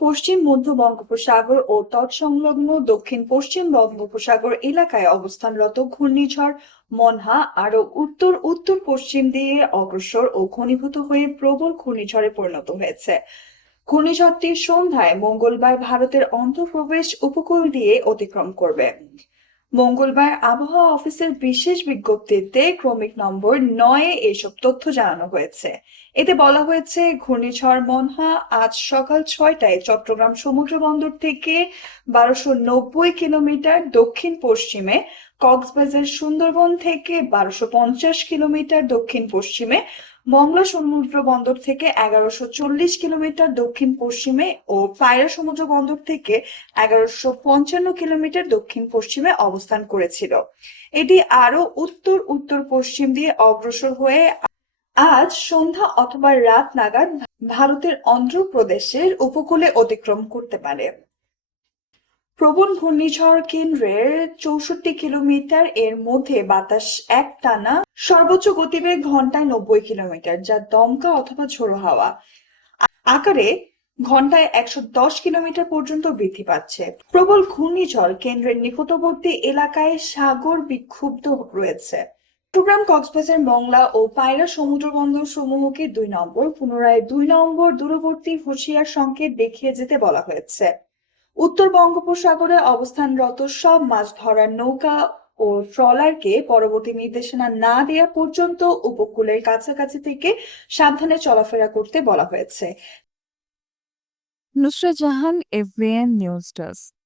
পশ্চিম মধ্য বঙ্গোপসাগর ও তৎসংলগ্ন দক্ষিণ পশ্চিম বঙ্গোপসাগর এলাকায় অবস্থানরত ঘূর্ণিঝড় মনহা আরো উত্তর উত্তর পশ্চিম দিয়ে অগ্রসর ও ঘনীভূত হয়ে প্রবল ঘূর্ণিঝড়ে পরিণত হয়েছে। ঘূর্ণিঝড়টি সন্ধ্যায় মঙ্গলবার ভারতের অন্ধ্রপ্রদেশ উপকূল দিয়ে অতিক্রম করবে। মঙ্গলবার আবহাওয়া অফিসের বিশেষ বিজ্ঞপ্তিতে ক্রমিক নম্বর ৯ এসব তথ্য জানানো হয়েছে। এতে বলা হয়েছে, ঘূর্ণিঝড় মনহা আজ সকাল ৬টায় চট্টগ্রাম সমুদ্র বন্দর থেকে ১২৯০ কিলোমিটার দক্ষিণ পশ্চিমে, কক্সবাজার সুন্দরবন থেকে ১২৫০ কিলোমিটার দক্ষিণ পশ্চিমে, মংলা সমুদ্র বন্দর থেকে ১১৪০ কিলোমিটার দক্ষিণ পশ্চিমে ও পায়রা সমুদ্র বন্দর থেকে ১১৫৫ কিলোমিটার দক্ষিণ পশ্চিমে অবস্থান করেছিল। এটি আরো উত্তর উত্তর পশ্চিম দিয়ে অগ্রসর হয়ে আজ সন্ধ্যা অথবা রাত নাগাদ ভারতের অন্ধ্রপ্রদেশের উপকূলে অতিক্রম করতে পারে। প্রবণ ঘূর্ণিঝড় কেন্দ্রের ৬৪ কিলোমিটার এর মধ্যে বাতাস একটানা সর্বোচ্চ গতিবেগ ঘন্টায় ৯০ কিলোমিটার, যা দমকা অথবা ঝোড়ো হাওয়া আকারে ঘন্টায় ১১০ কিলোমিটার পর্যন্ত বৃদ্ধি পাচ্ছে। প্রবল ঘূর্ণিঝড় কেন্দ্রের নিকটবর্তী এলাকায় সাগর বিক্ষুব্ধ রয়েছে। চট্টগ্রাম, কক্সবাজার, মংলা ও পায়রা সমুদ্র বন্দর সমূহকে ২ নম্বর, পুনরায় ২ নম্বর দূরবর্তী হুঁশিয়ার সংকেত দেখিয়ে যেতে বলা হয়েছে। উত্তর বঙ্গোপসাগরে অবস্থানরত সব মাছ ধরার নৌকা ও ট্রলারকে পরবর্তী নির্দেশনা না দেওয়া পর্যন্ত উপকূলের কাছাকাছি থেকে সাবধানে চলাফেরা করতে বলা হয়েছে। Nusrat Jahan, এফবিএন news desk.